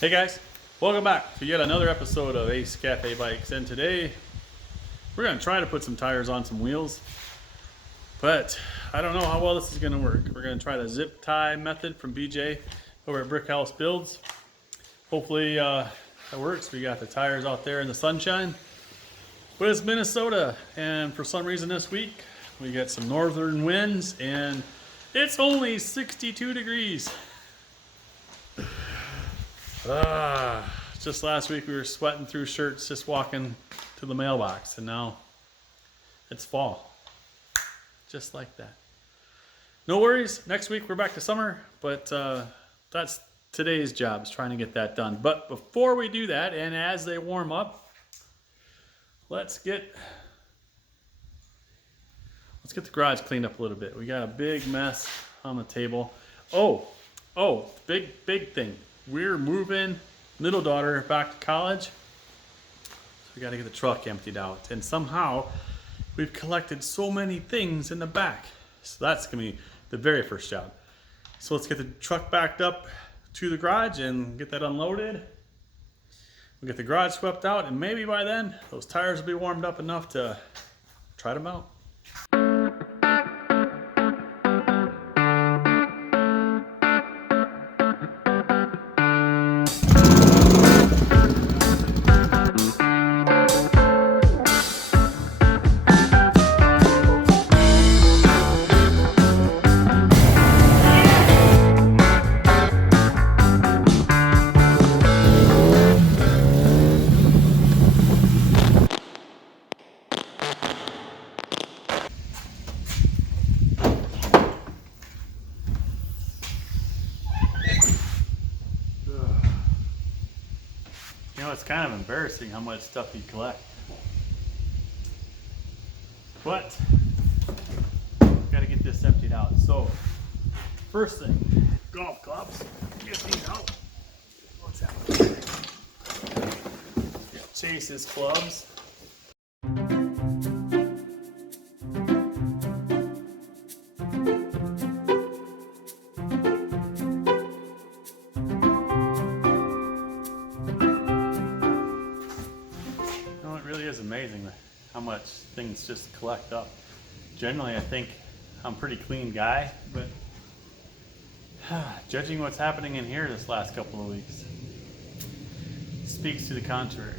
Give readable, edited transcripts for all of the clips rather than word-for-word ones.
Hey guys, welcome back to yet another episode of Ace Cafe Bikes, and today we're going to try to put some tires on some wheels, but I don't know how well this is going to work. We're going to try the zip tie method from BJ over at Brick House Builds. Hopefully that works. We got the tires out there in the sunshine, but it's Minnesota, and for some reason this week we got some northern winds and it's only 62 degrees. Just last week we were sweating through shirts just walking to the mailbox, and now it's fall. Just like that. No worries, next week we're back to summer, but that's today's job, is trying to get that done. But before we do that, and as they warm up, let's get the garage cleaned up a little bit. We got a big mess on the table. Oh, big thing. We're moving middle daughter back to college, so we got to get the truck emptied out, and somehow we've collected so many things in the back, so that's gonna be the very first job. So let's get the truck backed up to the garage and get that unloaded. We'll get the garage swept out, and maybe by then those tires will be warmed up enough to try them out. You know, it's kind of embarrassing how much stuff you collect. But, gotta get this emptied out. So, first thing, golf clubs. Get these out. What's happening? Chase's clubs. Amazing how much things just collect up. Generally, I think I'm a pretty clean guy, but judging what's happening in here this last couple of weeks speaks to the contrary.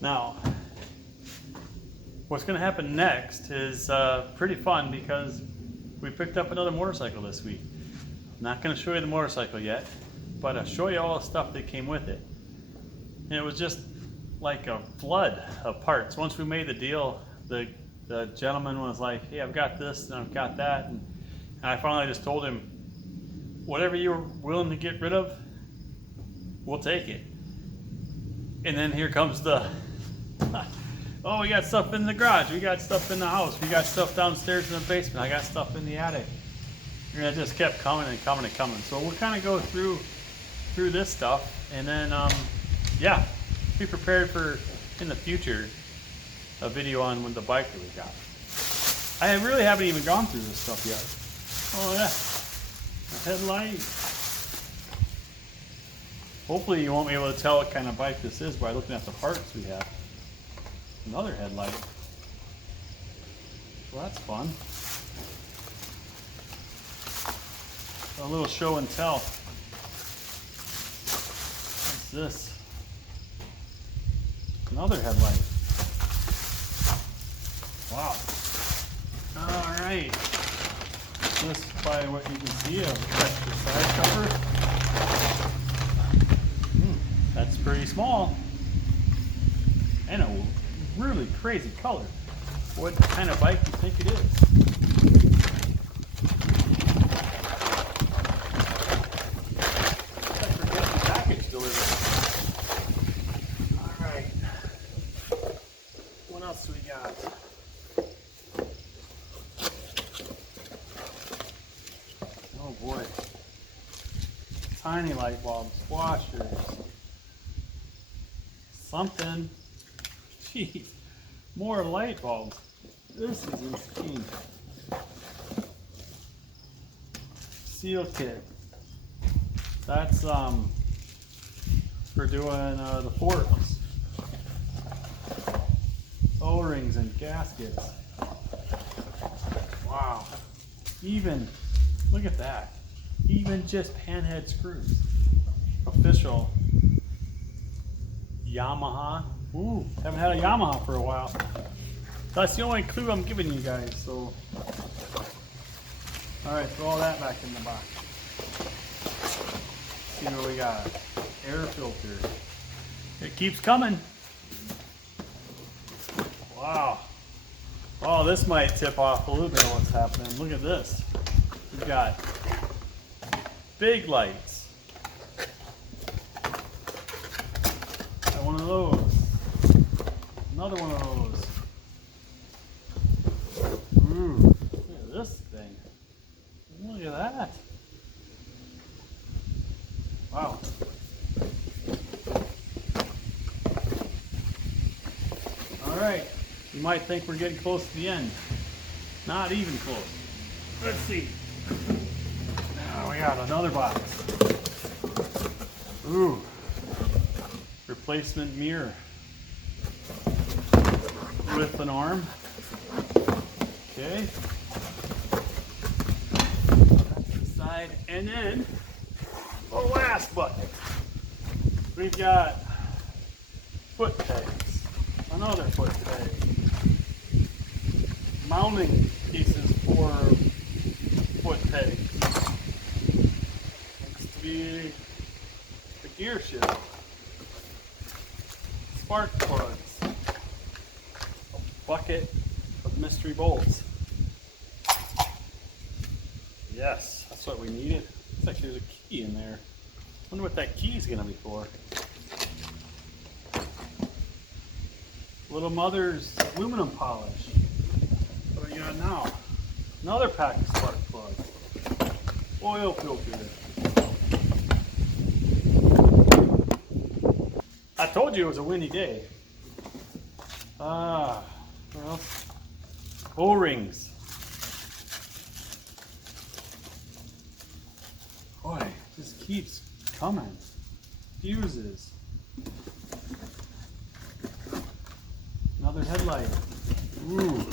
Now, what's going to happen next is pretty fun, because we picked up another motorcycle this week. I'm not going to show you the motorcycle yet, but I'll show you all the stuff that came with it. And it was just like a flood of parts. Once we made the deal, the gentleman was like, hey, I've got this and I've got that, and I finally just told him, whatever you're willing to get rid of, we'll take it. And then here comes the oh, we got stuff in the garage, we got stuff in the house, we got stuff downstairs in the basement, I got stuff in the attic, and it just kept coming and coming and coming. So we'll kind of go through this stuff, and then yeah, be prepared for, in the future, a video on the bike that we got. I really haven't even gone through this stuff yet. Oh yeah, a headlight. Hopefully you won't be able to tell what kind of bike this is by looking at the parts we have. Another headlight. Well, that's fun. A little show and tell. What's this? Another headlight. Wow. Alright. Just by what you can see, a extra side cover. That's pretty small. And a really crazy color. What kind of bike do you think it is? Thanks for getting the package delivered. What else do we got? Oh boy. Tiny light bulbs, washers. Something. Jeez. More light bulbs. This is insane. Seal kit. That's for doing the forks, O-rings, and gaskets. Wow. Even, look at that. Even just panhead screws. Official Yamaha. Ooh, haven't had a Yamaha for a while. That's the only clue I'm giving you guys, so. Alright, throw all that back in the box. See what we got. Air filter. It keeps coming. Wow. Oh, this might tip off a little bit of what's happening. Look at this. We've got big lights. Got one of those. Another one of those. Ooh, look at this thing. Look at that. Wow. Alright, you might think we're getting close to the end. Not even close. Let's see. Now we got another box. Ooh. Replacement mirror. With an arm. Okay. That's the side. And then the last bucket. We've got foot pegs. Another foot peg. Mounting pieces for foot pegs. Next to be the gear shift. Spark plugs. A bucket of mystery bolts. Yes, that's what we needed. Looks like there's a key in there. Wonder what that key is gonna be for. Little Mother's aluminum polish. What do we got now? Another pack of spark plugs. Oil filter. I told you it was a windy day. What else? O-rings. Boy, this keeps coming. Fuses. Another headlight. Ooh.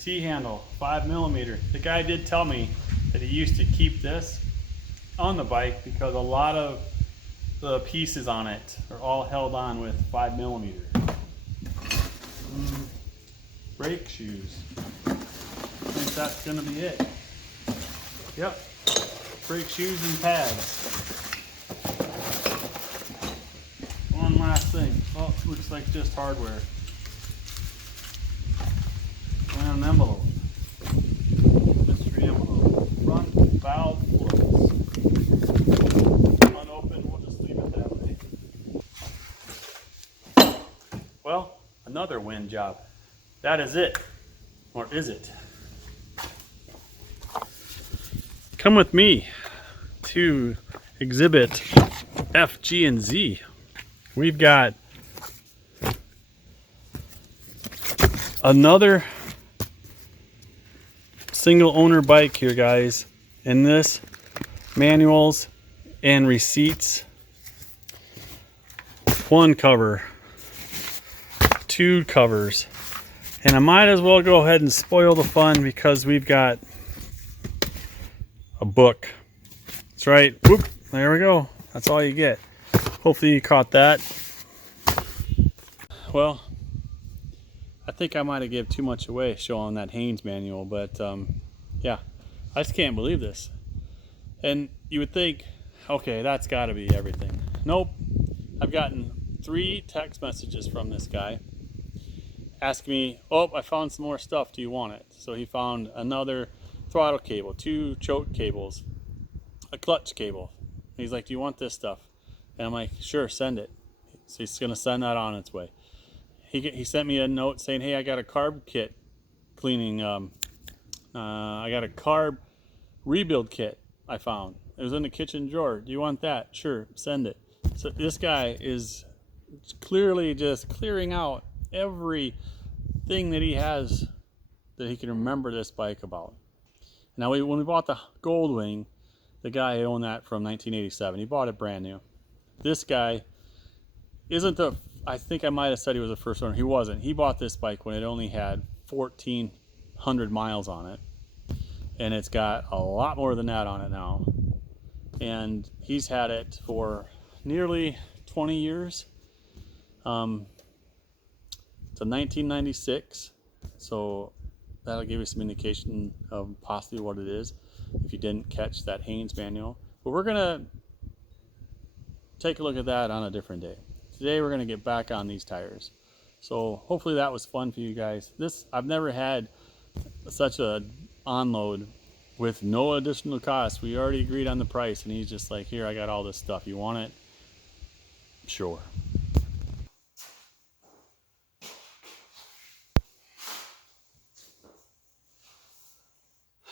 T-handle, 5mm. The guy did tell me that he used to keep this on the bike because a lot of the pieces on it are all held on with 5mm. Brake shoes. I think that's gonna be it. Yep. Brake shoes and pads. One last thing. Oh, looks like just hardware. And an envelope. Mystery envelope. Front valve floats. Unopened, we'll just leave it that way. Well, another win job. That is it. Or is it? Come with me to exhibit F, G, and Z. We've got another single owner bike here, guys. In this, manuals and receipts. One cover, two covers, and I might as well go ahead and spoil the fun because we've got a book. That's right. Whoop, there we go. That's all you get. Hopefully you caught that. Well, I think I might have given too much away showing that Haynes manual, but yeah, I just can't believe this. And you would think, okay, that's got to be everything. Nope. I've gotten 3 text messages from this guy asking me, oh, I found some more stuff. Do you want it? So he found another throttle cable, 2 choke cables, a clutch cable. He's like, do you want this stuff? And I'm like, sure, send it. So he's going to send that on its way. He sent me a note saying, hey, I got a carb kit cleaning. I got a carb rebuild kit I found. It was in the kitchen drawer. Do you want that? Sure, send it. So this guy is clearly just clearing out everything that he has that he can remember this bike about. Now, when we bought the Goldwing, the guy owned that from 1987. He bought it brand new. This guy isn't the, I think I might have said he was the first owner. He wasn't. He bought this bike when it only had 1,400 miles on it. And it's got a lot more than that on it now. And he's had it for nearly 20 years. It's a 1996, so that'll give you some indication of possibly what it is if you didn't catch that Haynes manual. But we're gonna take a look at that on a different day. Today we're gonna get back on these tires. So hopefully that was fun for you guys. I've never had such a onload with no additional cost. We already agreed on the price, and he's just like, here, I got all this stuff. You want it? Sure.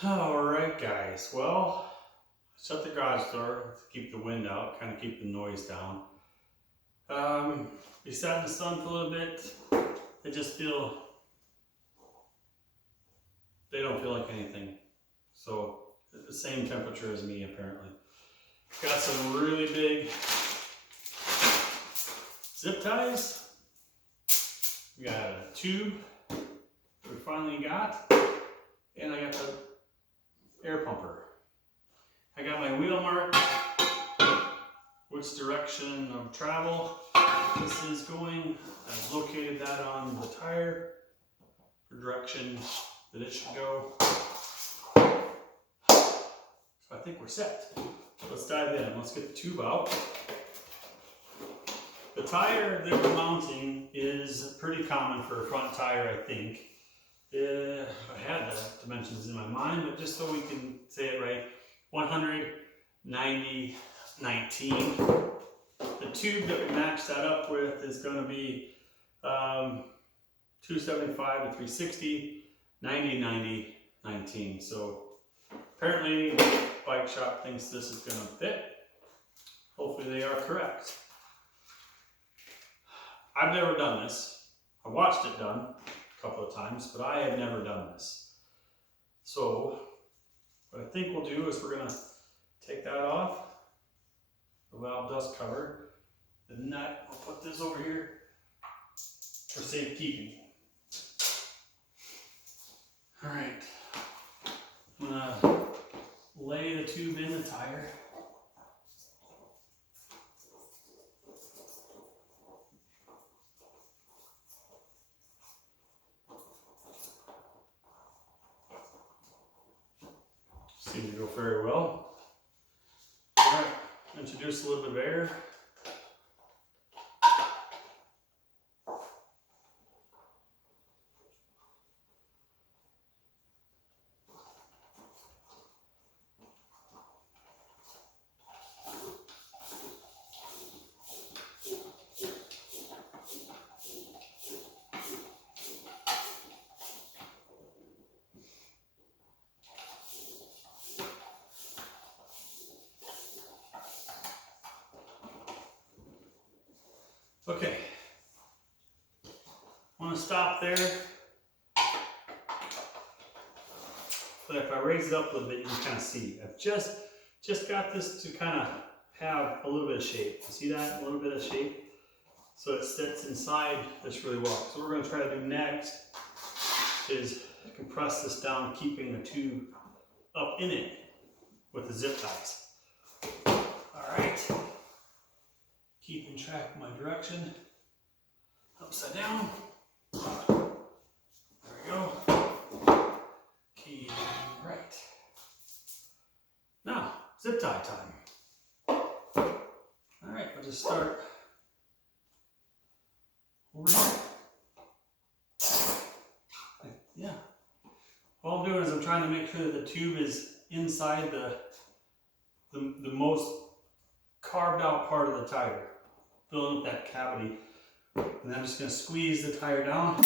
All right, guys. Well, shut the garage door to keep the wind out, kind of keep the noise down. We sat in the sun for a little bit. They don't feel like anything. So the same temperature as me, apparently. Got some really big zip ties. We got a tube that we finally got, and I got the air pumper. I got my wheel mark, which direction of travel this is going. I've located that on the tire for direction that it should go. So I think we're set. Let's dive in. Let's get the tube out. The tire that we're mounting is pretty common for a front tire, I think. I had the dimensions in my mind, but just so we can say it right, 100, 90, 19. The tube that we match that up with is going to be 275 to 360, 90, 90, 19. So apparently the bike shop thinks this is going to fit. Hopefully they are correct. I've never done this. I watched it done a couple of times, but I have never done this. So what I think we'll do is we're going to take that off, the valve dust cover, the nut. I'll put this over here for safekeeping. All right, I'm gonna lay the tube in the tire. Seems to go very well. All right, introduce a little bit of air. Okay, I want to stop there, but if I raise it up a little bit, you can kind of see. I've just got this to kind of have a little bit of shape. You see that? A little bit of shape? So it sits inside this really well. So what we're going to try to do next is compress this down, keeping the tube up in it with the zip ties. All right. Keeping track of my direction. Upside down. There we go. Key right. Now, zip tie time. All right, we'll just start over here. Yeah. All I'm doing is I'm trying to make sure that the tube is inside the most carved out part of the tire. Filling up that cavity. And I'm just going to squeeze the tire down.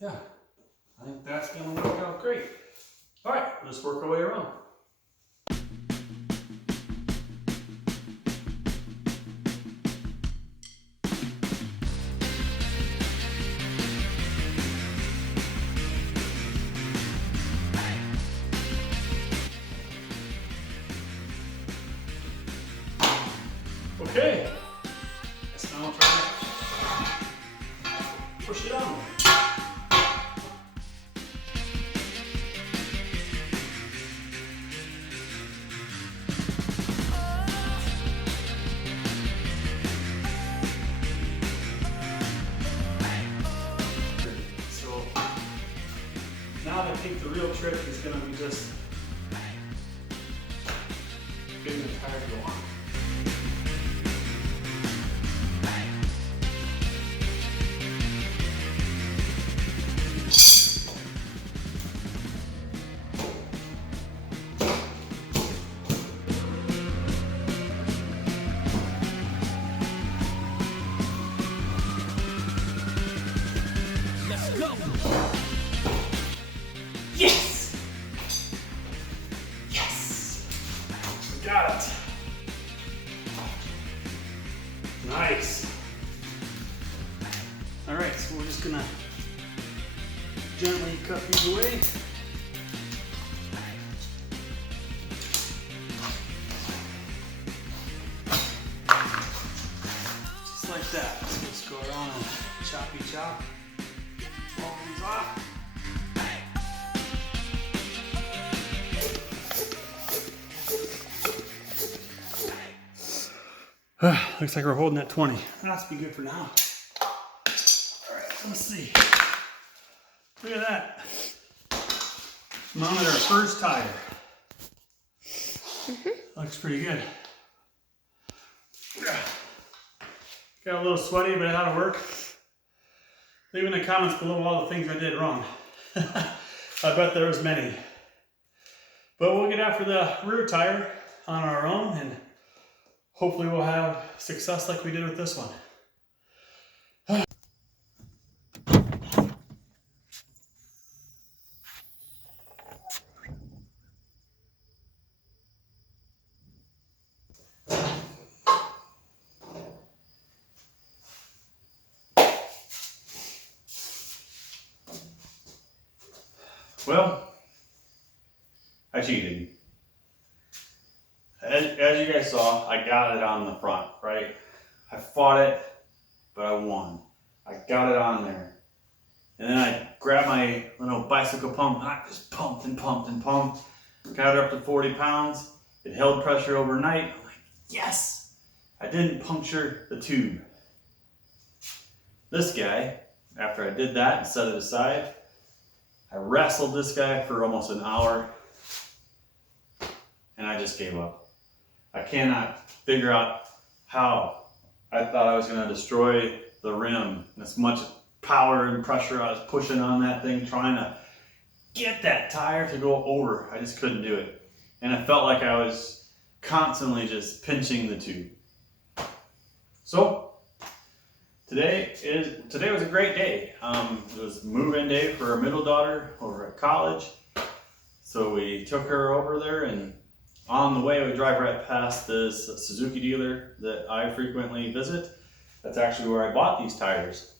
Yeah, I think that's going to work out great. All right, let's work our way around. Okay. Guess now I'll try to push it on. So now I think the real trick is going to be just getting the tire to go on. Yes! Yes! We got it. Nice. All right, so we're just gonna gently cut these away. Just like that. So let's go around and choppy chop all these off. Looks like we're holding at 20. That's be good for now. All right, let's see. Look at that. Mounted our first tire. Looks pretty good. Got a little sweaty, but how to work. Leave in the comments below all the things I did wrong. I bet there was many. But we'll get after the rear tire on our own, and hopefully we'll have success like we did with this one. Well, I cheated. As you guys saw, I got it on the front, right? I fought it, but I won. I got it on there. And then I grabbed my little bicycle pump, and I just pumped and pumped and pumped. Got it up to 40 pounds. It held pressure overnight. I'm like, yes! I didn't puncture the tube. This guy, after I did that and set it aside, I wrestled this guy for almost an hour, and I just gave up. I cannot figure out how I thought I was going to destroy the rim. As much power and pressure I was pushing on that thing, trying to get that tire to go over. I just couldn't do it. And I felt like I was constantly just pinching the tube. So today was a great day. It was move-in day for our middle daughter over at college. So we took her over there, and on the way we drive right past this Suzuki dealer that I frequently visit. That's actually where I bought these tires.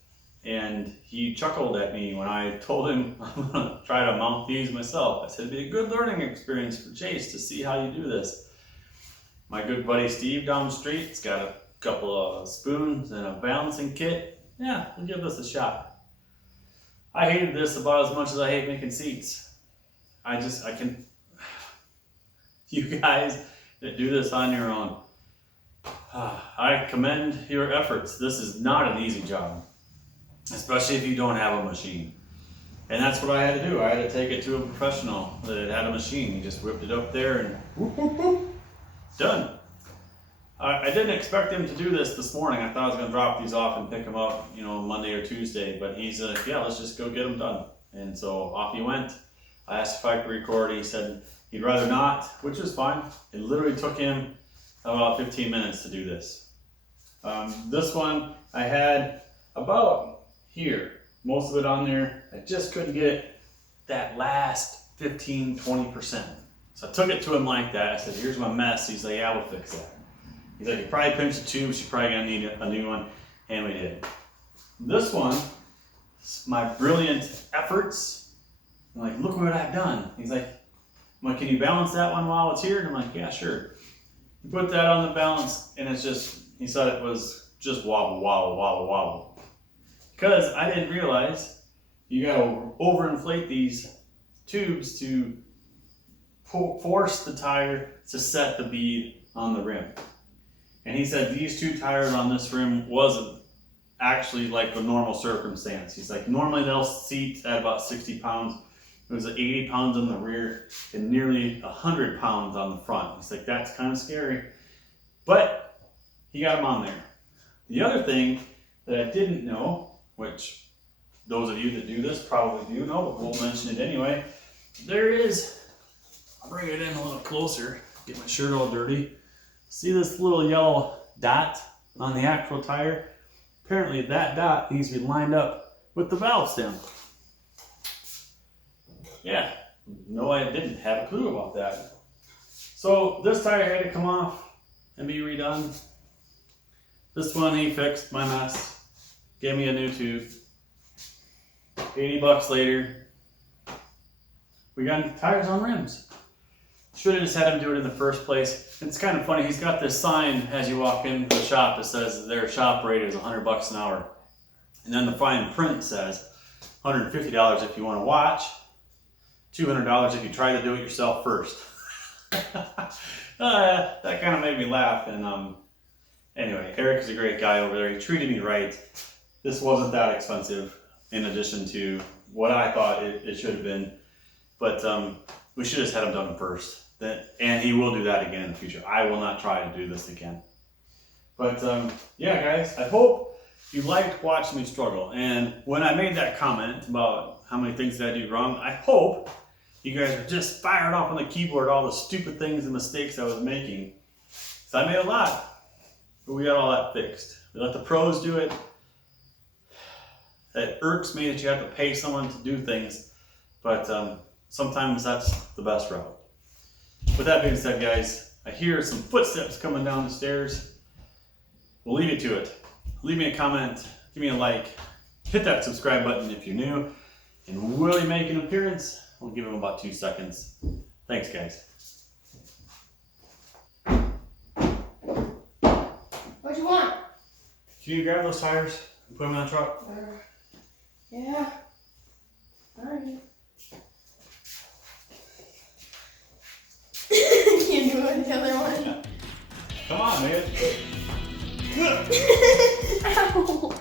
And he chuckled at me when I told him I'm gonna try to mount these myself. I said it'd be a good learning experience for Chase to see how you do this. My good buddy Steve down the street's got a couple of spoons and a balancing kit. Yeah, we'll give this a shot. I hated this about as much as I hate making seats. You guys that do this on your own, I commend your efforts. This is not an easy job, especially if you don't have a machine. And that's what I had to do. I had to take it to a professional that had a machine. He just whipped it up there and whoop, whoop, whoop, done. I didn't expect him to do this morning. I thought I was going to drop these off and pick them up, Monday or Tuesday. But he's like, yeah, let's just go get them done. And so off he went. I asked if I could record. He said he'd rather not, which was fine. It literally took him about 15 minutes to do this. This one I had about here, most of it on there. I just couldn't get that last 15-20%. So I took it to him like that. I said, here's my mess. He's like, yeah, we'll fix that. He's like, you probably pinched the tube, she's probably gonna need a new one, and we did. This one, my brilliant efforts, I'm like, look what I've done. He's like, I'm like, can you balance that one while it's here? And I'm like, yeah, sure. You put that on the balance, and it's just he said it was just wobble, wobble, wobble, wobble. Because I didn't realize you gotta overinflate these tubes to force the tire to set the bead on the rim. And he said these two tires on this rim wasn't actually like a normal circumstance. He's like, normally they'll seat at about 60 pounds. It was 80 pounds on the rear and nearly 100 pounds on the front. He's like, that's kind of scary. But he got them on there. The other thing that I didn't know, which those of you that do this probably do know, but we'll mention it anyway. There is, I'll bring it in a little closer, get my shirt all dirty. See this little yellow dot on the actual tire? Apparently that dot needs to be lined up with the valve stem. Yeah, no, I didn't have a clue about that. So this tire had to come off and be redone. This one he fixed my mess, gave me a new tube. 80 bucks later, we got tires on rims. Should have just had him do it in the first place. It's kind of funny, he's got this sign as you walk into the shop that says their shop rate is 100 bucks an hour. And then the fine print says $150 if you want to watch, $200 if you try to do it yourself first. That kind of made me laugh. And anyway, Eric is a great guy over there. He treated me right. This wasn't that expensive in addition to what I thought it should have been. But we should have just had him done first. And he will do that again in the future. I will not try to do this again. But yeah, guys, I hope you liked watching me struggle. And when I made that comment about how many things did I do wrong, I hope you guys are just fired off on the keyboard all the stupid things and mistakes I was making. So I made a lot, but we got all that fixed. We let the pros do it. It irks me that you have to pay someone to do things, but sometimes that's the best route. With that being said, guys, I hear some footsteps coming down the stairs. We'll leave you to it. Leave me a comment, give me a like, hit that subscribe button if you're new, and will he make an appearance? We'll give him about 2 seconds. Thanks, guys. What do you want? Can you grab those tires and put them in the truck? Yeah. Alright. You doing the other one? Come on, man. Ow.